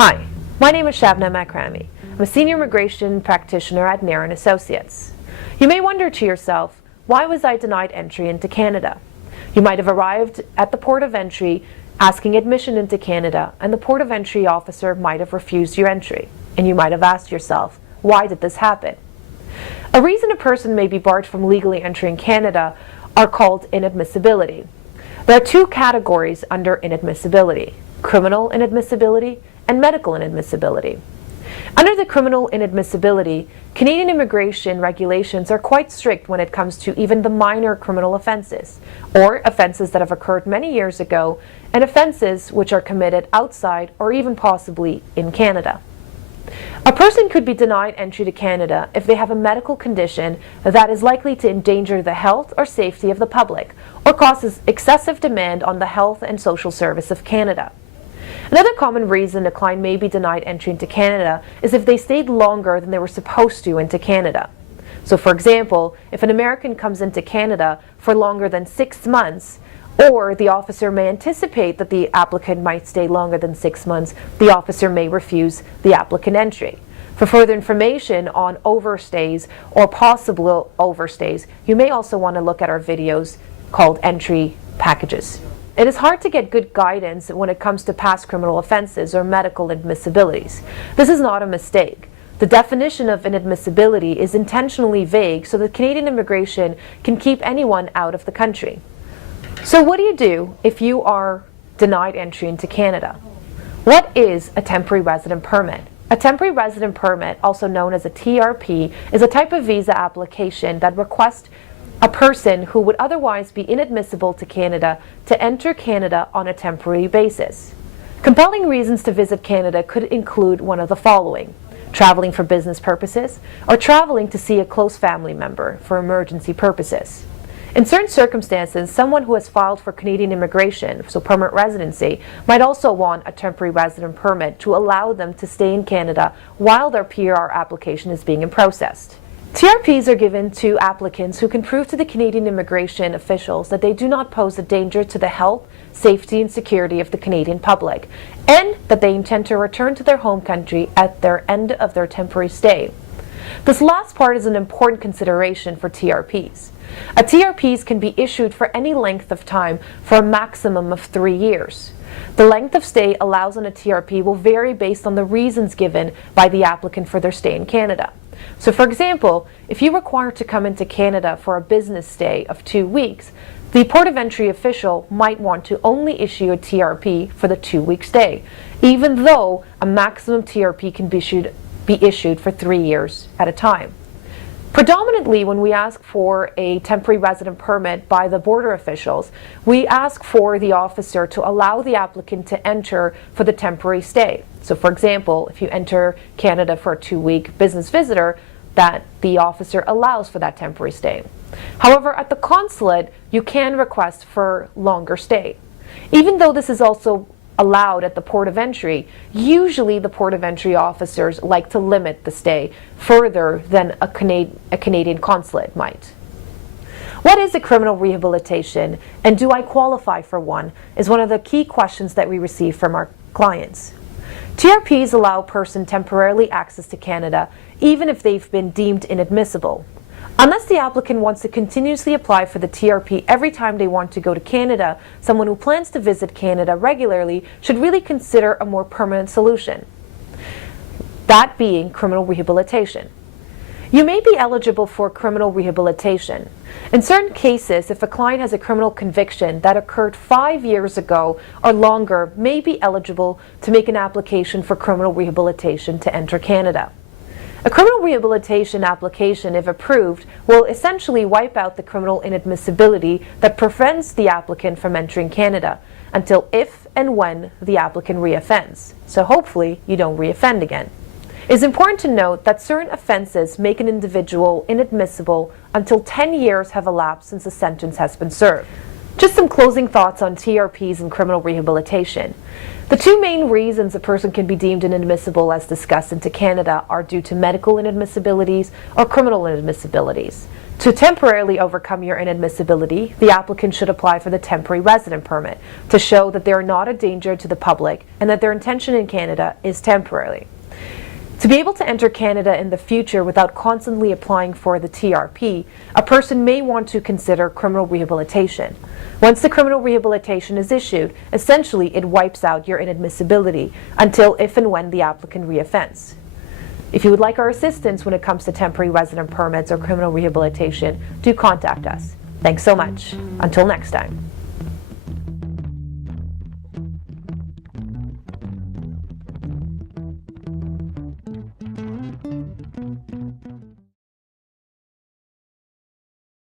Hi, my name is Shabna Makrami. I'm a senior immigration practitioner at Nair & Associates. You may wonder to yourself, why was I denied entry into Canada? You might have arrived at the port of entry asking admission into Canada, and the port of entry officer might have refused your entry. And you might have asked yourself, why did this happen? A reason a person may be barred from legally entering Canada are called inadmissibility. There are two categories under inadmissibility: criminal inadmissibility and medical inadmissibility. Under the criminal inadmissibility, Canadian immigration regulations are quite strict when it comes to even the minor criminal offenses, or offenses that have occurred many years ago, and offenses which are committed outside or even possibly in Canada. A person could be denied entry to Canada if they have a medical condition that is likely to endanger the health or safety of the public, or causes excessive demand on the health and social service of Canada. Another common reason a client may be denied entry into Canada is if they stayed longer than they were supposed to into Canada. So for example, if an American comes into Canada for longer than 6 months, or the officer may anticipate that the applicant might stay longer than 6 months, the officer may refuse the applicant entry. For further information on overstays or possible overstays, you may also want to look at our videos called Entry Packages. It is hard to get good guidance when it comes to past criminal offenses or medical inadmissibilities. This is not a mistake. The definition of inadmissibility is intentionally vague so that Canadian immigration can keep anyone out of the country. So what do you do if you are denied entry into Canada? What is a temporary resident permit? A temporary resident permit, also known as a TRP, is a type of visa application that requests a person who would otherwise be inadmissible to Canada to enter Canada on a temporary basis. Compelling reasons to visit Canada could include one of the following: traveling for business purposes, or traveling to see a close family member for emergency purposes. In certain circumstances, someone who has filed for Canadian immigration, so permanent residency, might also want a temporary resident permit to allow them to stay in Canada while their PR application is being processed. TRPs are given to applicants who can prove to the Canadian immigration officials that they do not pose a danger to the health, safety, and security of the Canadian public, and that they intend to return to their home country at their end of their temporary stay. This last part is an important consideration for TRPs. A TRPs can be issued for any length of time for a maximum of 3 years. The length of stay allowed on a TRP will vary based on the reasons given by the applicant for their stay in Canada. So for example, if you require to come into Canada for a business stay of 2 weeks, the port of entry official might want to only issue a TRP for the 2-week stay, even though a maximum TRP can be issued for 3 years at a time. Predominantly, when we ask for a temporary resident permit by the border officials, we ask for the officer to allow the applicant to enter for the temporary stay. So for example, if you enter Canada for a 2-week business visitor, that the officer allows for that temporary stay. However, at the consulate, you can request for longer stay. Even though this is also allowed at the port of entry, usually the port of entry officers like to limit the stay further than a Canadian consulate might. What is a criminal rehabilitation, and do I qualify for one, is one of the key questions that we receive from our clients. TRPs allow a person temporarily access to Canada even if they've been deemed inadmissible. Unless the applicant wants to continuously apply for the TRP every time they want to go to Canada, someone who plans to visit Canada regularly should really consider a more permanent solution, that being criminal rehabilitation. You may be eligible for criminal rehabilitation. In certain cases, if a client has a criminal conviction that occurred 5 years ago or longer, may be eligible to make an application for criminal rehabilitation to enter Canada. A criminal rehabilitation application, if approved, will essentially wipe out the criminal inadmissibility that prevents the applicant from entering Canada until if and when the applicant reoffends. So hopefully you don't reoffend again. It is important to note that certain offenses make an individual inadmissible until 10 years have elapsed since a sentence has been served. Just some closing thoughts on TRPs and criminal rehabilitation. The two main reasons a person can be deemed inadmissible as discussed into Canada are due to medical inadmissibilities or criminal inadmissibilities. To temporarily overcome your inadmissibility, the applicant should apply for the temporary resident permit to show that they are not a danger to the public and that their intention in Canada is temporary. To be able to enter Canada in the future without constantly applying for the TRP, a person may want to consider criminal rehabilitation. Once the criminal rehabilitation is issued, essentially it wipes out your inadmissibility until if and when the applicant reoffends. If you would like our assistance when it comes to temporary resident permits or criminal rehabilitation, do contact us. Thanks so much. Until next time.